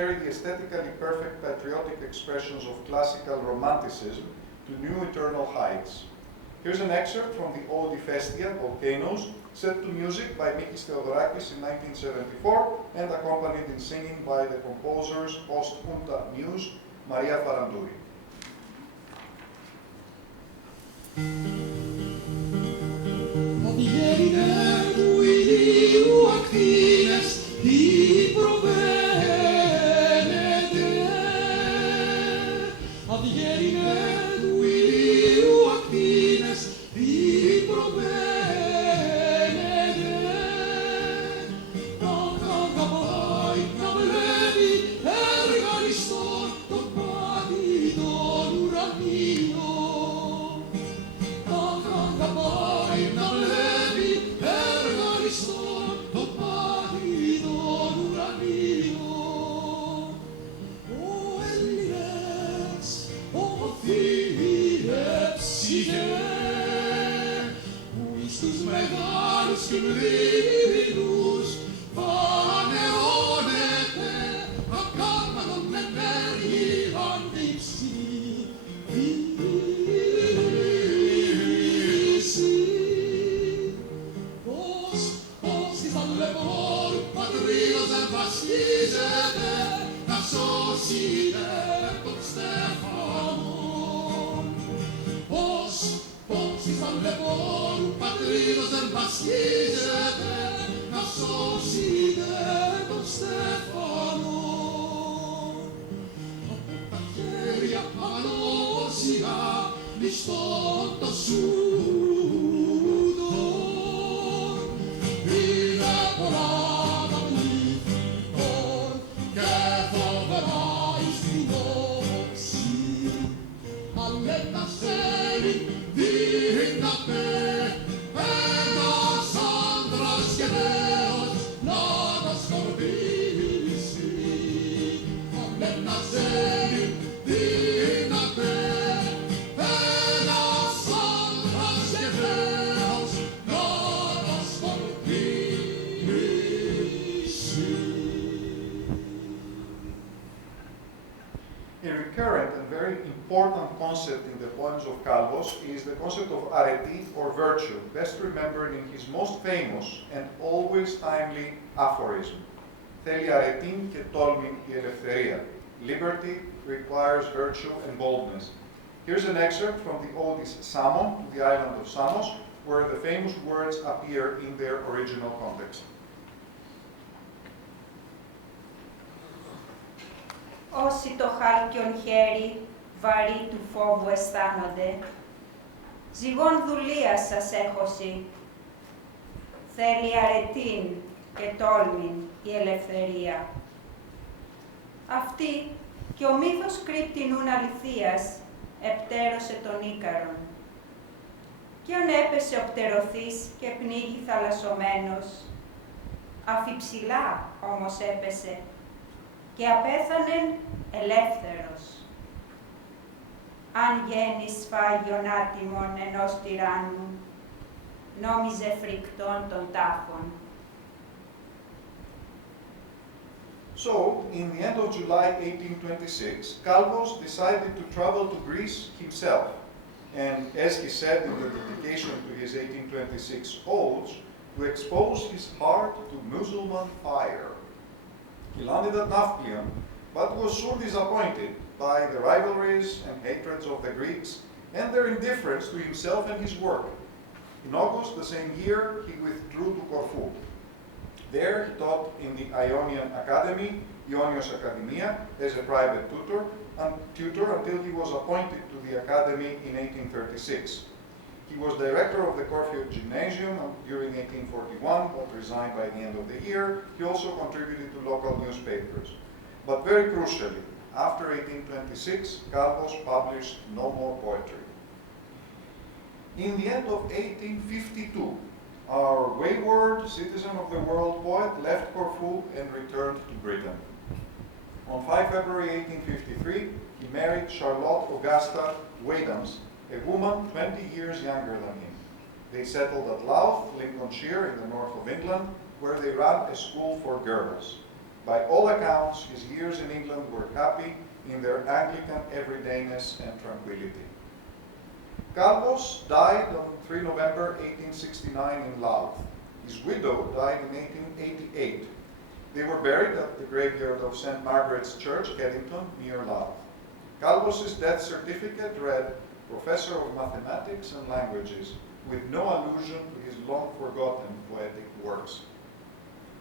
The aesthetically perfect patriotic expressions of classical romanticism to new eternal heights. Here's an excerpt from the Ode Festia, Volcanoes, set to music by Mikis Theodorakis in 1974 and accompanied in singing by the composer's post-junta muse, Maria Farandouri. Concept in the poems of Kalvos is the concept of areti, or virtue, best remembered in his most famous and always timely aphorism. Θέλει αρετήν και τόλμην η ελευθερία. Liberty requires virtue and boldness. Here's an excerpt from the Odes Samon, to the island of Samos, where the famous words appear in their original context. Όσοι το χάλκιον χέρι βαρύ του φόβου αισθάνονται, ζυγών δουλείας σας έχωση, θέλει αρετήν και τόλμην η ελευθερία. Αυτή και ο μύθος κρύπτηνουν αληθείας επτέρωσε τον Ίκαρον. Κι αν έπεσε ο πτερωθής και πνίγει θαλασσωμένος, αφιψηλά όμως έπεσε και απέθανεν ελεύθερος. Αν γέννη σφάγιον άτιμον ενός τυράννου, νόμιζε φρικτών των τάφων. So, in the end of July 1826, Kalvos decided to travel to Greece himself, and as he said in the dedication to his 1826 odes, to expose his heart to Mussulman fire. He landed at Nafplion, but was soon disappointed by the rivalries and hatreds of the Greeks and their indifference to himself and his work. In August the same year, he withdrew to Corfu. There he taught in the Ionian Academy, Ionios Academia, as a private tutor until he was appointed to the academy in 1836. He was director of the Corfu Gymnasium during 1841, but resigned by the end of the year. He also contributed to local newspapers. But very crucially, after 1826, Kalvos published no more poetry. In the end of 1852, our wayward citizen of the world poet left Corfu and returned to Britain. On 5 February 1853, he married Charlotte Augusta Wadhams, a woman 20 years younger than him. They settled at Louth, Lincolnshire, in the north of England, where they ran a school for girls. By all accounts, his years in England were happy in their Anglican everydayness and tranquility. Kalvos died on 3 November 1869 in Louth. His widow died in 1888. They were buried at the graveyard of St. Margaret's Church, Kennington, near Louth. Kalvos' death certificate read, Professor of Mathematics and Languages, with no allusion to his long-forgotten poetic works.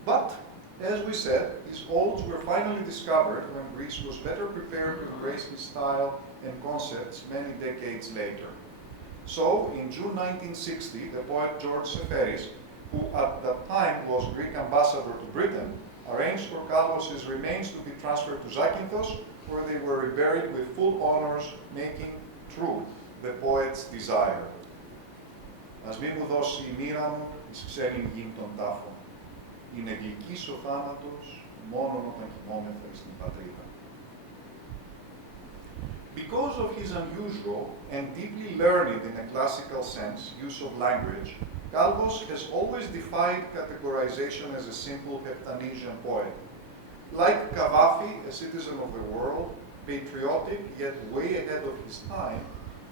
But, as we said, his odes were finally discovered when Greece was better prepared to embrace his style and concepts many decades later. So, in June 1960, the poet George Seferis, who at that time was Greek ambassador to Britain, arranged for Kalvos' remains to be transferred to Zakynthos, where they were reburied with full honors, making true the poet's desire. Ας μη μου δώσει η μοίρα μου εις ξένην γην των τάφων. Είναι γλυκής ο θάνατος μόνον όταν κοιμόμεθα εις την πατρίδα. Because of his unusual and deeply learned in a classical sense use of language, Kalvos has always defied categorization as a simple Heptanesian poet. Like Cavafy, a citizen of the world, patriotic yet way ahead of his time,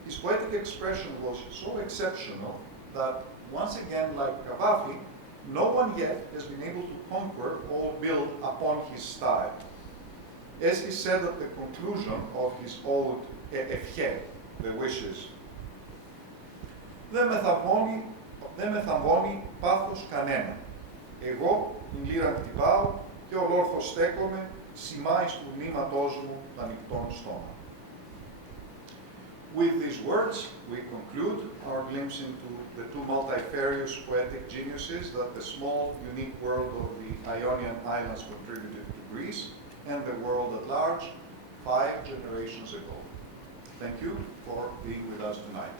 his poetic expression was so exceptional that, once again, like Cavafy, no one yet has been able to conquer or build upon his style. As he said at the conclusion of his ode Ευχέ, the wishes, δεν με θαμβώνει πάθος κανένα. Εγώ την λύρα χτυπάω και ολόρθος στέκομαι, σημάει του μνήματός μου το ανοιχτόν στόμα. With these words, we conclude our glimpse into the two multifarious poetic geniuses that the small, unique world of the Ionian Islands contributed to Greece and the world at large 5 generations ago. Thank you for being with us tonight.